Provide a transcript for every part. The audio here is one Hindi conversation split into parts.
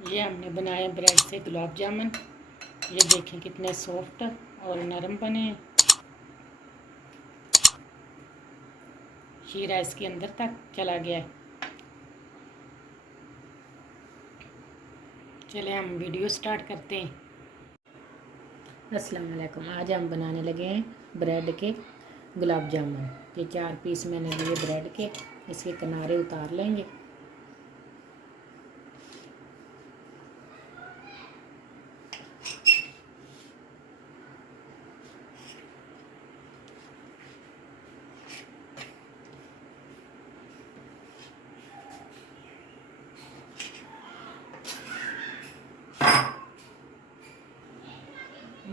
ये हमने बनाए ब्रेड से गुलाब जामुन। ये देखें कितने सॉफ्ट और नरम बने हैं। शीरा इसके अंदर तक चला गया है। चले हम वीडियो स्टार्ट करते हैं। अस्सलाम वालेकुम। आज हम बनाने लगे हैं ब्रेड के गुलाब जामुन। ये 4 पीस मैंने लिए ब्रेड के। इसके किनारे उतार लेंगे।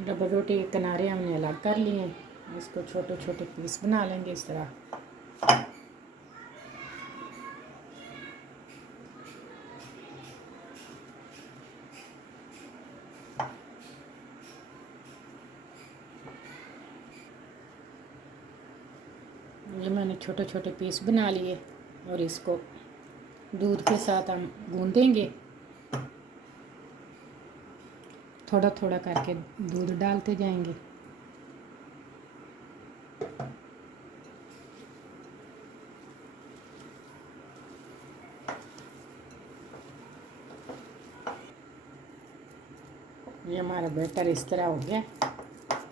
डबल रोटी के किनारे हमने अलग कर लिए हैं। इसको छोटे छोटे पीस बना लेंगे इस तरह। ये मैंने छोटे छोटे पीस बना लिए और इसको दूध के साथ हम गूंदेंगे। थोड़ा थोड़ा करके दूध डालते जाएंगे। ये हमारा बैटर इस तरह हो गया।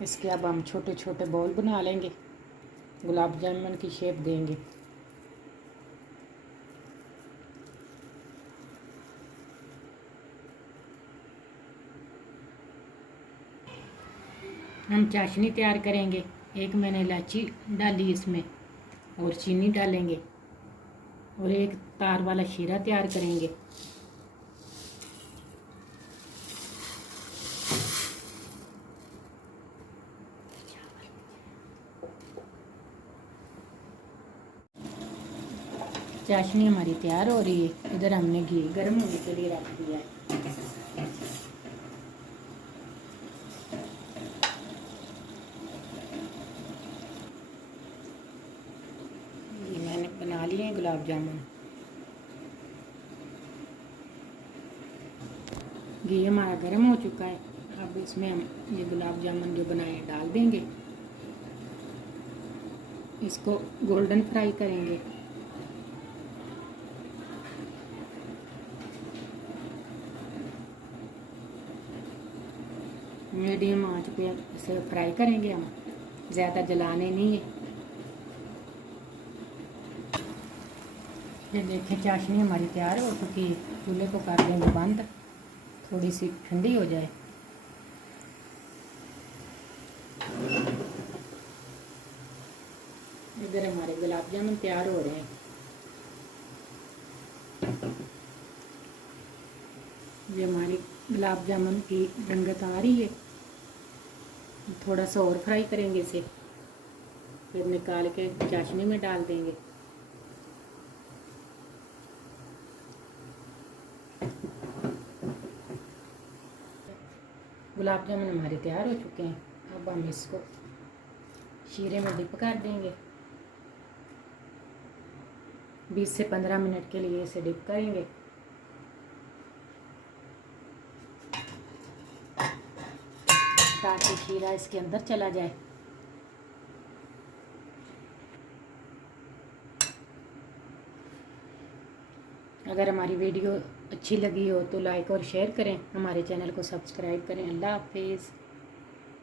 इसके अब हम छोटे छोटे बॉल बना लेंगे, गुलाब जामुन की शेप देंगे। हम चाशनी तैयार करेंगे। एक मैंने इलायची डाली इसमें और चीनी डालेंगे और एक तार वाला शीरा तैयार करेंगे। चाशनी हमारी तैयार हो रही है। इधर हमने घी गर्म होने के लिए रख दिया है। ये मैंने बना लिए हैं गुलाब जामुन। घी हमारा गर्म हो चुका है। अब इसमें हम ये गुलाब जामुन जो बनाए डाल देंगे। इसको गोल्डन फ्राई करेंगे। मीडियम आंच पे इसे फ्राई करेंगे हम, ज़्यादा जलाने नहीं है। ये देखें चाशनी हमारी तैयार हो चुकी है। चूल्हे को कर देंगे बंद, थोड़ी सी ठंडी हो जाए। इधर हमारे गुलाब जामुन तैयार हो रहे हैं। ये हमारी गुलाब जामुन की रंगत आ रही है। थोड़ा सा और फ्राई करेंगे इसे, फिर निकाल के चाशनी में डाल देंगे। गुलाब जामुन हमारे तैयार हो चुके हैं। अब हम इसको शीरे में डिप कर देंगे। 20 से 15 मिनट के लिए इसे डिप करेंगे ताकि शीरा इसके अंदर चला जाए। अगर हमारी वीडियो अच्छी लगी हो तो लाइक और शेयर करें। हमारे चैनल को सब्सक्राइब करें। अल्लाह हाफिज़।